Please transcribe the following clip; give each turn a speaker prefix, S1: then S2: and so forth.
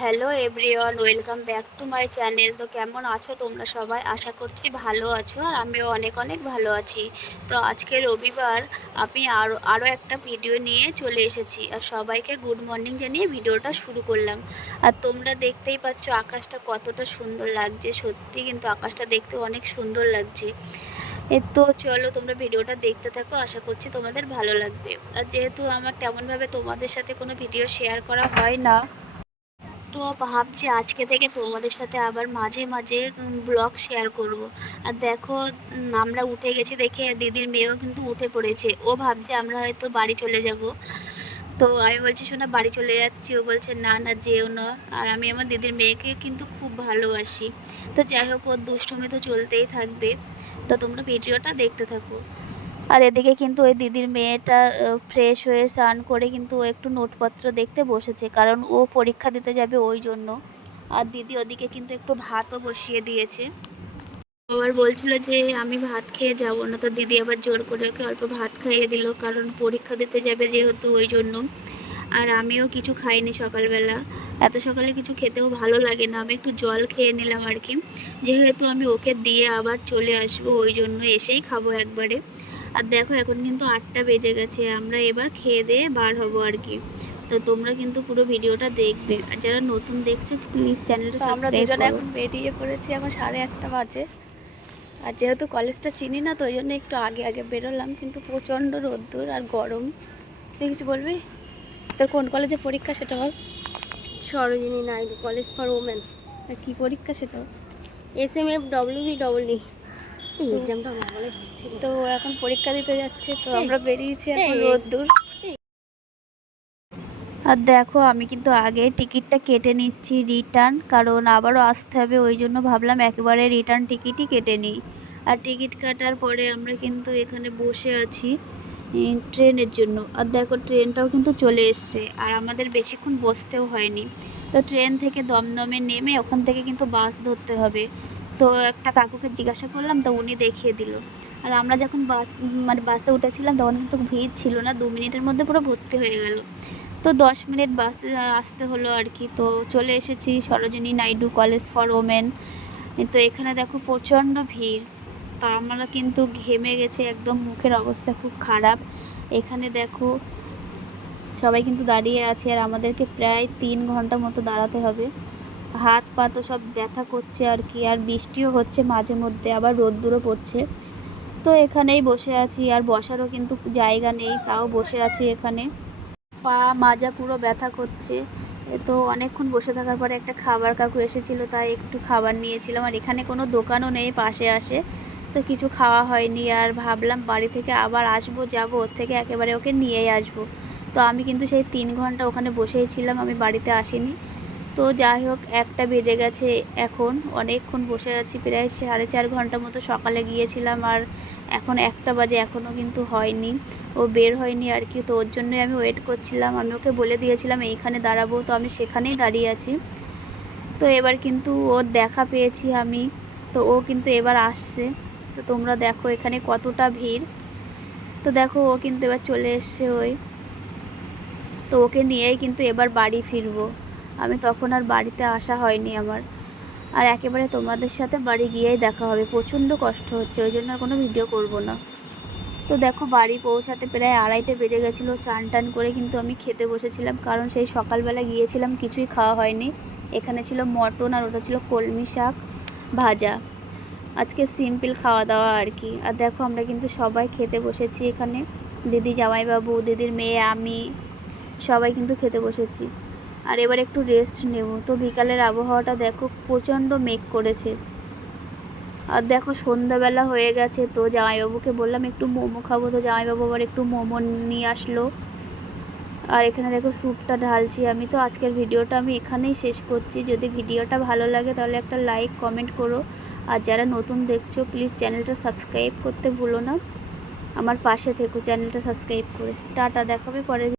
S1: Hello everyone, welcome back to my channel. তো কেমন আছো তোমরা সবাই? আশা করছি ভালো আছো আর আমিও অনেক অনেক ভালো আছি। তো আজকে রবিবার, আমি আরও আরও একটা ভিডিও নিয়ে চলে এসেছি আর সবাইকে গুড মর্নিং জানিয়ে ভিডিওটা শুরু করলাম। আর তোমরা দেখতেই পাচ্ছ আকাশটা কতটা সুন্দর লাগছে, সত্যি কিন্তু আকাশটা দেখতে অনেক সুন্দর লাগছে। তো চলো তোমরা ভিডিওটা দেখতে থাকো, আশা করছি তোমাদের ভালো লাগবে। আর যেহেতু আমার তেমনভাবে তোমাদের সাথে কোনো ভিডিও শেয়ার করা হয় না তো ভাবছি আজকে থেকে তোমাদের সাথে আবার মাঝে মাঝে ব্লগ শেয়ার করব। আর দেখো আমরা উঠে গেছি দেখে দিদির মেয়েও কিন্তু উঠে পড়েছে। ও ভাবছে আমরা হয়তো বাড়ি চলে যাব। তো আমি বলছি, শোনা, বাড়ি চলে যাচ্ছি। ও বলছে, না না, যেও না। আর আমি আমার দিদির মেয়েকে কিন্তু খুব ভালোবাসি। তো যাই হোক, ওর দুষ্টুমি তো চলতেই থাকবে। তো তোমরা ভিডিওটা দেখতে থাকো। আর এদিকে কিন্তু ওই দিদির মেয়েটা ফ্রেশ হয়ে স্নান করে কিন্তু ও একটু নোটপত্র দেখতে বসেছে, কারণ ও পরীক্ষা দিতে যাবে ওই জন্য। আর দিদি ওদিকে কিন্তু একটু ভাতও বসিয়ে দিয়েছে। আবার বলছিল যে, আমি ভাত খেয়ে যাব না। তো দিদি আবার জোর করে ওকে অল্প ভাত খাইয়ে দিল, কারণ পরীক্ষা দিতে যাবে যেহেতু ওই জন্য। আর আমিও কিছু খাইনি সকালবেলা। এত সকালে কিছু খেতেও ভালো লাগে না। আমি একটু জল খেয়ে নিলাম আর কি। যেহেতু আমি ওকে দিয়ে আবার চলে আসব, ওই জন্য এসেই খাব একবারে। আর দেখো এখন কিন্তু আটটা বেজে গেছে আমরা এবার খেয়ে দিয়ে বার হব আর কি। তো তোমরা কিন্তু পুরো ভিডিওটা দেখবে। আর যারা নতুন দেখছ প্লিজ চ্যানেলটা
S2: আমরা দুজনে এখন বেরিয়ে পড়েছি এখন সাড়ে আটটা বাজে। আর যেহেতু কলেজটা চিনি না তো ওই জন্য একটু আগে আগে বেরোলাম কিন্তু প্রচণ্ড রোদ্দুর আর গরম। তুই কিছু বলবি? তোর কোন কলেজে পরীক্ষা সেটা বল।
S3: Sarojini Naidu college for women.
S2: আর কি পরীক্ষা সেটা
S3: S M F W B double
S2: তো এখন পরীক্ষা দিতে যাচ্ছে তো আমরা বেরিয়েছি এখন রোদ্দুর।
S1: আর দেখো আমি কিন্তু আগে টিকিটটা কেটে নিচ্ছি রিটার্ন কারণ আবারও আসতে হবে ওই জন্য ভাবলাম একেবারে রিটার্ন টিকিটই কেটে নিই। আর টিকিট কাটার পরে আমরা কিন্তু এখানে বসে আছি ট্রেনের জন্য। আর দেখো ট্রেনটাও কিন্তু চলে এসছে আর আমাদের বেশিক্ষণ বসতেও হয়নি। তো ট্রেন থেকে দমদমে নেমে ওখান থেকে কিন্তু বাস ধরতে হবে। তো একটা কাকুকে জিজ্ঞাসা করলাম, তো উনি দেখিয়ে দিল। আর আমরা যখন বাস মানে বাসে উঠেছিলাম, তখন কিন্তু ভিড় ছিল না, দু মিনিটের মধ্যে পুরো ভর্তি হয়ে গেল। তো দশ মিনিট বাসে আসতে হলো আর কি। তো চলে এসেছি Sarojini Naidu college for women. তো এখানে দেখো প্রচণ্ড ভিড়। তো আমরা কিন্তু ঘেমে গেছে, একদম মুখের অবস্থা খুব খারাপ। এখানে দেখো সবাই কিন্তু দাঁড়িয়ে আছে, আর আমাদেরকে প্রায় তিন ঘণ্টা মতো দাঁড়াতে হবে। হাত পা তো সব ব্যথা করছে আর কি, আর বৃষ্টিও হচ্ছে মাঝে মধ্যে, আবার রোদ্দুরও পড়ছে। তো এখানেই বসে আছি, আর বসারও কিন্তু জায়গা নেই, তাও বসে আছি এখানে। পা মাজা পুরো ব্যথা করছে। তো অনেকক্ষণ বসে থাকার পরে একটা খাবার কাকু এসেছিল, তাই একটু খাবার নিয়েছিলাম, আর এখানে কোনো দোকানও নেই, পাশে আসে। তো কিছু খাওয়া হয়নি, আর ভাবলাম বাড়ি থেকে আবার আসব, যাব ওর থেকে, একেবারে ওকে নিয়েই আসব। তো আমি কিন্তু সেই তিন ঘণ্টা ওখানে বসেই ছিলাম, আমি বাড়িতে আসিনি। তো যাই হোক, একটা বেজে গেছে এখন। অনেকক্ষণ বসে আছি, প্রায় সাড়ে চার ঘণ্টা মতো সকালে গিয়েছিলাম আর এখন একটা বাজে এখনও কিন্তু হয়নি। ও বের হয়নি আর কি, তো ওর জন্যই আমি ওয়েট করছিলাম। আমি ওকে বলে দিয়েছিলাম, এইখানে দাঁড়াবো, তো আমি সেখানেই দাঁড়িয়ে আছি। তো এবার কিন্তু ওর দেখা পেয়েছি আমি, তো ও কিন্তু এবার আসছে। তো তোমরা দেখো এখানে কতটা ভিড়। তো দেখো ও কিন্তু এবার চলে এসছে ওই। তো ওকে নিয়েই কিন্তু এবার বাড়ি ফিরবো। আমি তখন আর বাড়িতে আসা হয়নি আমার। আর একেবারে তোমাদের সাথে বাড়ি গিয়েই দেখা হবে, প্রচণ্ড কষ্ট হচ্ছে, ওই জন্য আর কোনো ভিডিও করব না। তো দেখো বাড়ি পৌঁছাতে প্রায় আড়াইটে বেজে গেছিল, চান টান করে কিন্তু আমি খেতে বসেছিলাম, কারণ সেই সকালবেলা গিয়েছিলাম, কিছুই খাওয়া হয়নি। এখানে ছিল মটন আর ওটা ছিল কলমি শাক ভাজা। আজকে সিম্পল খাওয়া দাওয়া আর কি। আর দেখো আমরা কিন্তু সবাই খেতে বসেছি এখানে। দিদি জামাইবাবু, দিদির মেয়ে, আমি, সবাই কিন্তু খেতে বসেছি। আর এবার একটু রেস্ট নেব। তো বিকালের আবহাওয়াটা দেখো প্রচণ্ড মেঘ করেছে। আর দেখো সন্ধ্যাবেলা হয়ে গেছে তো জামাইবাবুকে বললাম একটু মোমো খাব। তো জামাইবাবু আবার একটু মোমো নিয়ে আসলো। আর এখানে দেখো স্যুপটা ঢালছি আমি। তো আজকের ভিডিওটা আমি এখানেই শেষ করছি। যদি ভিডিওটা ভালো লাগে তাহলে একটা লাইক কমেন্ট করো। আর যারা নতুন দেখছ প্লিজ চ্যানেলটা সাবস্ক্রাইব করতে ভুলো না। আমার পাশে থেকো চ্যানেলটা সাবস্ক্রাইব করে। টাটা, দেখাবে পরে